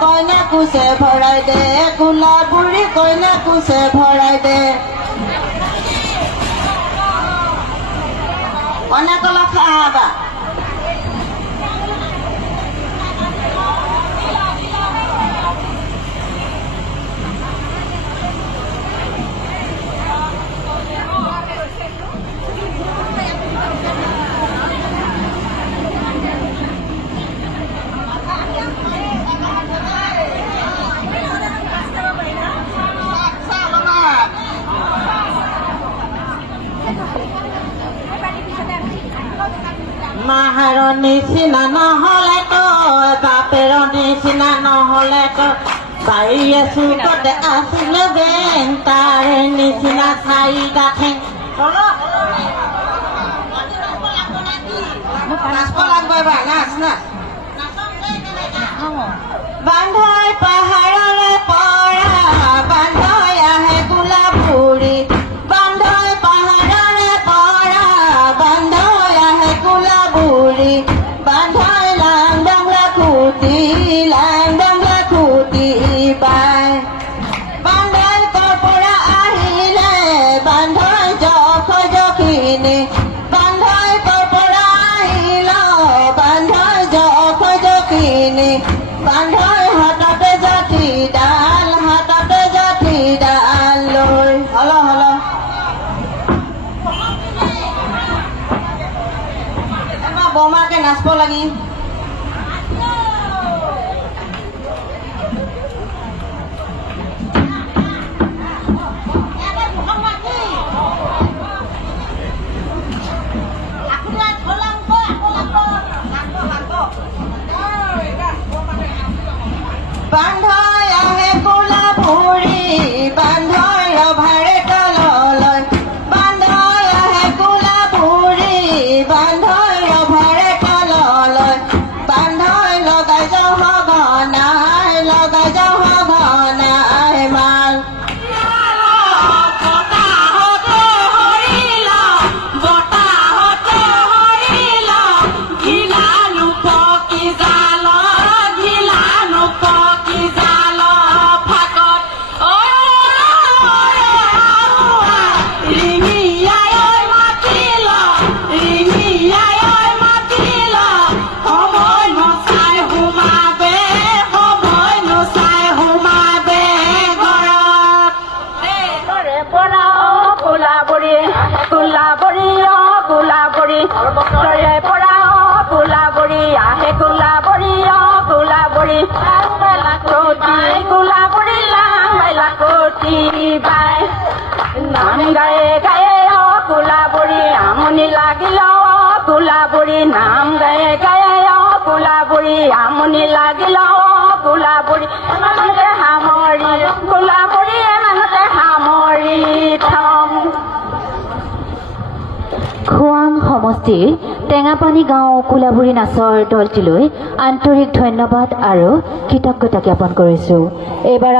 কইনাকু সে ভৰাই দে কোলা বুঢ়ী কইনাকু সে ভৰাই দে কইনা কলা খাবা মাহাৰৰ নিচিনা নহ'লে তই বাপেৰ নিচিনা নহ'লে তই বাৰীয়ে চুকতে আছিলে বেং তাৰে নিচিনা চাৰিটা ঠেং বান্ধৈ পাহাৰৰে পৰা বান্ধৈ আহে গোলাপুৰী বান্ধৈ পাহাৰৰে পৰা বান্ধৈ আহে গোলাপুৰী বান্ধৈ লাং ডাংলা খুটি বাই বান্ধৈ কৰ পৰা আহিলে বান্ধৈ জখ জখিনি বান্ধৈ কৰ পৰা আহিল বান্ধৈ জখ জখিনি বান্ধৈ হাততে জাঠি ডাল লৈ হল এবাৰ বমাকে নাচব লাগি বান্ধৈ আহে গোলাপুৰী বান্ধৈ ৰভাৰে তললৈ বান্ধৈ আহে গোলাপুৰী বান্ধৈ ৰভাৰে তললৈ বান্ধৈ লগাই যাওঁ ঘনাই মাল বতাহতে হৰিল ঘিলা লুপকি যায় কটি বাই নাম গায়ে গায়ে অ কোলাবৰী আমনি লাগিল অ কোলাবৰী নাম গায়ে গায়ে অ কোলাবৰী আমনি লাগিল অ কোলাবৰী এমানতে সামৰি কোলাবৰী এমানতে সামৰি থম খোৱাং সমষ্টিৰ টেঙাপানী গাঁও কোলাবুৰী নাচৰ দলটিলৈ আন্তৰিক ধন্যবাদ আৰু কৃতজ্ঞতা জ্ঞাপন কৰিছোঁ। এইবাৰ